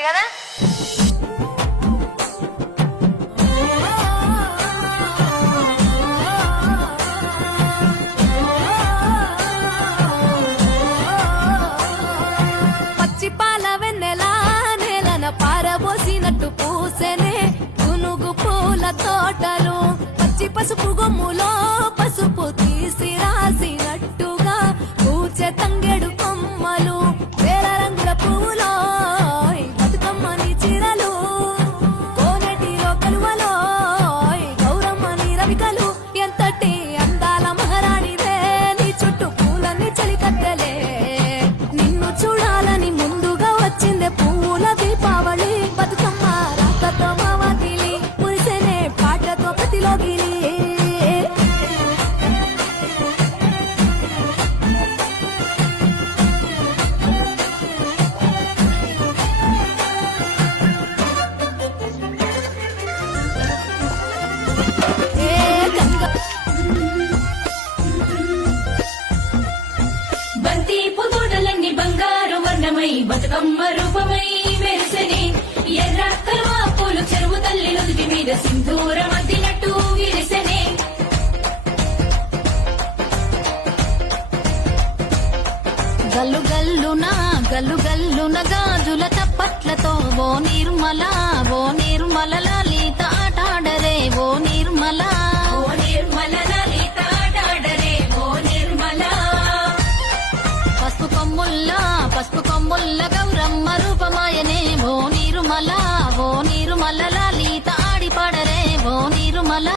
అర్థమైంది కదా. పచ్చిపాల వెన్నెలా నేలన పారబోసినట్టు పూసెనే గునుగు పూల తోటలు, పచ్చి పసుపు గొమ్ములో పసుపు తీసి రాసినట్టుగా పూచె తంగెడు కొమ్మలు, వేల రంగుల పువ్వులో బతుకమ్మని చిరలు, కోనటిలో కలువలో గౌరమ్మని రవికలు, ఎంతటి అందాల మహారాణిదే నీ చుట్టూ పూలన్నీ చలికత్తెలే. నిన్ను చూడాలని ముందుగా వచ్చిందే పువ్వుల దీపావళి, బతుకమ్మ రాకతో మావతిలి మురిసెనే పాటతో ప్రతిలోగిలి. బంతి పుతోటలన్నీ బంగారు వర్ణమై బతుకమ్మ రూపమై మెరిసెనే, ఎర్ర కలువ పూలు చెరువు తల్లి నుదుటి మీద సింధూరం అద్దినట్టు విరిసెనే. గల్లు గల్లున గాజుల తప్పట్లతో ఓ నిర్మల లలిత ఆటాడరే ఓ నిర్మల, ఓ నిర్మల లలిత ఆడాడరే ఓ నిర్మల. పసుపు కొమ్ముల్ల గౌరమ్మ రూపమాయనే ఓ నిర్మల లలిత ఆడి పాడరే ఓ నిర్మల.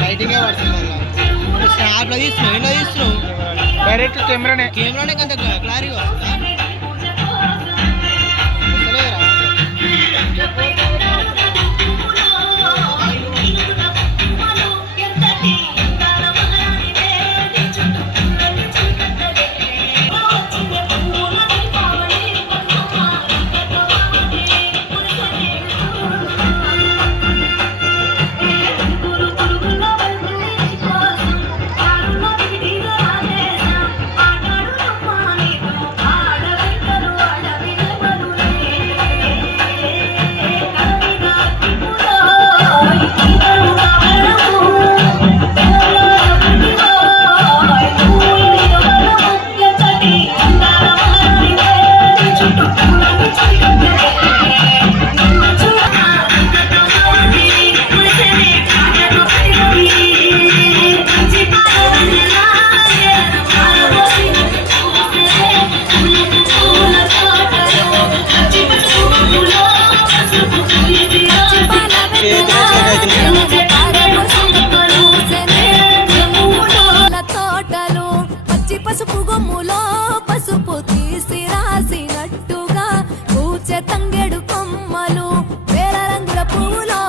లైటింగే పడుతుంది స్నాప్లో తీస్తున్నావు ఎలా తీస్తున్నావు డైరెక్ట్ కెమెరానే కొంత క్లారిటీగా వస్తుందా తోటలు పచ్చి పసుపు గొమ్ములో పసుపు తీసి రాసినట్టుగా కూచె తంగెడు కొమ్మలు వేల రంగుల పువ్వులో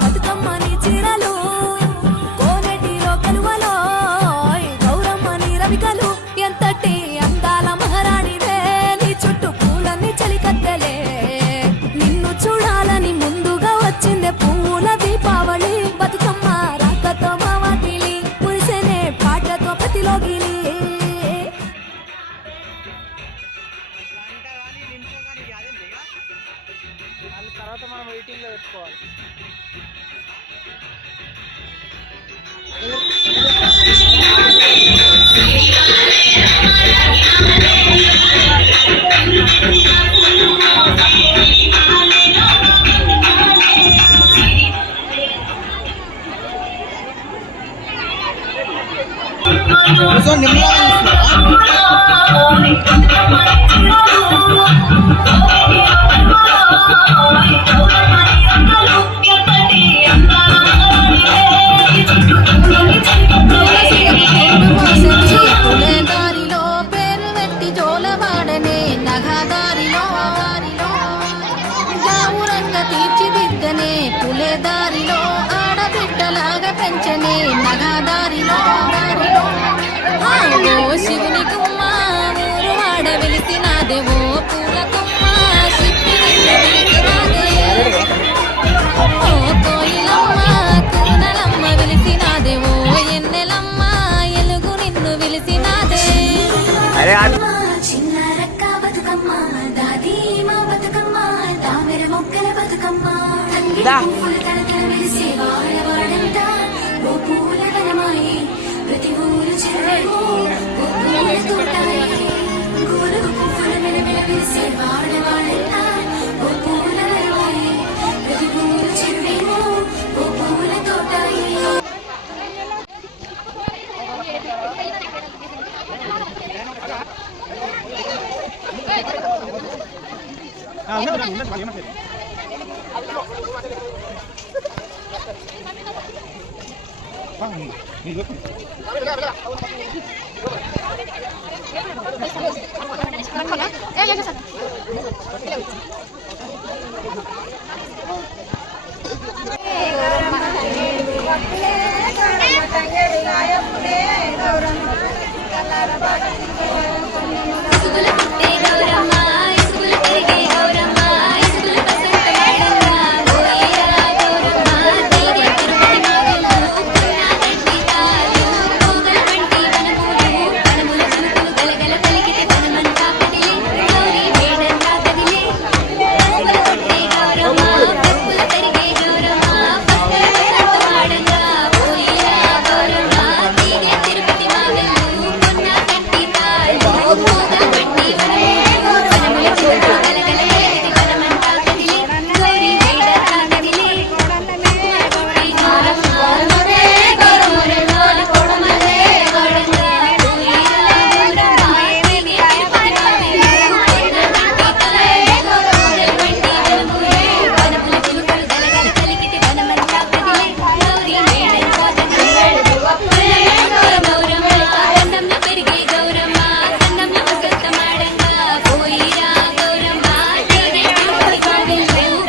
బతుకమ్మని చీరలు కోనేటిలో కలువలో గౌరమ్మని రవికలు ఎంతటి అందాల మహారాణిదే నీ చుట్టూ పూలన్నీ చలికత్తెలే నిన్ను చూడాలని ముందుగా వచ్చిందే పూల దీపావళి బతుకమ్మ రాకతో మావాటిలి పురిసెనే పాటతో ప్రతిలోగిలి తర్వాత మనం వెయిటింగ్లో పెట్టుకోవాలి దారిలో పేరు పెట్టి జోలవాడనే నగదారిలో ఊరంగా తీర్చిదిద్దనే పులే దారిలో ఆడబిడ్డలాగా పెంచనే నగదారిలో శివుని కుమ్మ ఊరు వాడ వెలిసినాదేవో పూల కుమ్మ శివుని వెలిసినాదే ఓ కోయిలమ్మ కూనలమ్మ వెలిసినాదేవో ఎన్నెలమ్మ ఎలుగు నిన్ను వెలిసినాదే చిన్నారక్క బతుకమ్మ దాది మా బతుకమ్మ తామెర మొక్కల బతుకమ్మ పువ్వుల తలతల వెలిసి వాడవాడంతా ఓ పూల వనమాయి ప్రతి ఊరు చెరువు ఓ పూల తోటాయి గోరుగు పువ్వుల మెలమెల వెలిసి వాడవాడంతా ఓ పూల వనమాయి ప్రతి ఊరు చెరువు ఓ పూల తోటాయి తంగేడు ఇసుగుల పుట్టే గౌరమ్మ ఇసుగుల తిరిగే గౌరమ్మ ఇసుగుల పసంత మేడమ్మ ఓయ్యా గౌరమ్మ తిరిగే తిరుపతి మాగలు పున్నాగంటి తాలు పోగల వంటి వనములు వనముల చిలుకలు గలగల పలికితే వనమంతా కదిలే గౌరీ మేడంతా కదిలే ఇసుగుల పుట్టే గౌరమ్మ పప్పుల తిరిగే గౌరమ్మ పక్కల పసంత మాడంగా ఓయ్యా గౌరమ్మ తిరిగే తిరుపతి మాగలు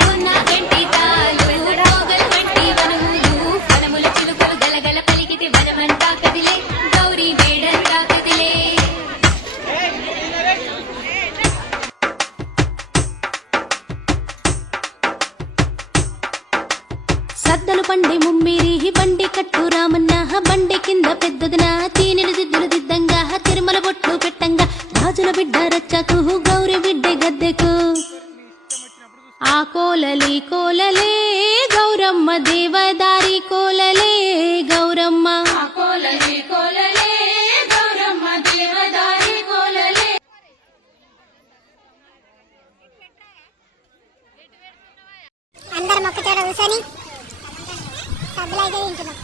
పున్నాగంటి తాలు పోగల వంటి వనములు వనముల చిలుకలు గలగల పలికితే వనమంతా కదిలే గౌరీ మేడంతా కదిలే గౌరీ మేడంతా కదిలే సద్దలు పండి ముమ్మిరి బండి కట్టు రామన్న బండి కింద పెద్దదిన తీనెలు దిద్దులు దిద్దంగా తిరుమల బొట్లు పెట్టంగా రాజుల బిడ్డ రచ్చకు గౌరి బిడ్డ గద్దెకు ఆ కోలలి కోలలే గౌరమ్మ దేవదారి కోలలే గౌరమ్మ కోలలి కోలలే గౌరమ్మ దేవదారి కోలలే అందరం ఒక్క చోట కూర్చొని సబ్బులైతే తింటున్నాం.